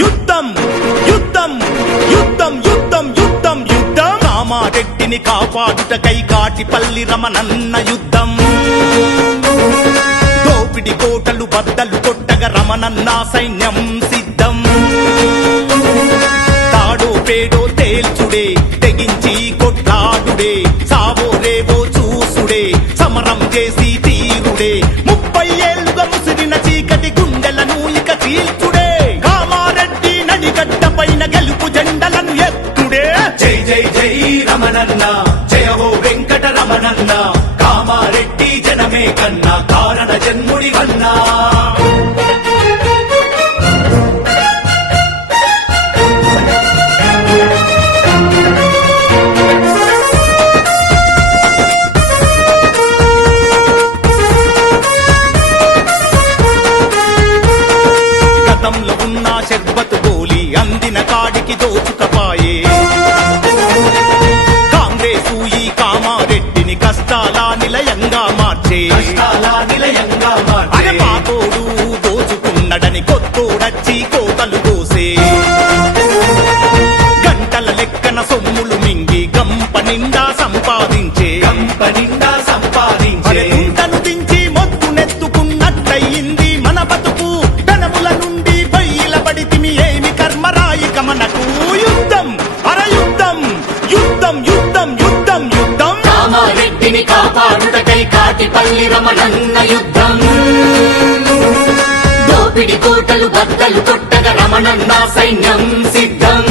యుద్ధం యుద్ధం యుద్ధం యుద్ధం యుద్ధం యుద్ధం కామారెడ్డిని కాపాడుటకై కాటిపల్లి రమణన్న యుద్ధం దోపిడి కోటలు బద్దలు కొట్టగ రమణన్న సైన్యం సిద్ధం తాడో పేడో తేల్చుడే తెగించి కొట్లాడుడే సావో రేవో చూసుడే సమరం చేసి తీరుడే 30 ఏళ్లుగా ముసిరిన చీకటి గుండెలను ఇక చీల్చుడే కామారెడ్డి నడిగడ్డ పైన గెలుపు జెండలను ఎత్తుడే జై జై జై రమణన్న జయ హో వెంకట రమణన్న కామారెడ్డి జనమే కన్నా కారణ జన్ముడివన్నా గతంలో ఉన్న షర్బతు గోలి అందిన కాడికి దోచుకపాయే కాంగ్రెసు ఈ కామారెడ్డిని కష్టాల నిలయంగా మార్చే అరే పాతోడు దోచుకున్నడని కొత్తోడచ్చి కోతలు కోసే గంటల లెక్కన సొమ్ములు మింగి గంప నిండా సంపాదించే అరే తుంటను దించి మొత్తునెత్తుకున్నట్టయింది మన బతుకు ధనముల నుండి బయల పడితిమి ఏమి కర్మరాయిక మనకు యుద్ధం అర యుద్ధం యుద్ధం యుద్ధం యుద్ధం యుద్ధం కామారెడ్డిని కాపాడుటకై కాటిపల్లి రమణన్న యుద్ధం దోపిడి కోటలు బద్దలు కొట్టగ రమణన్న సైన్యం సిద్ధం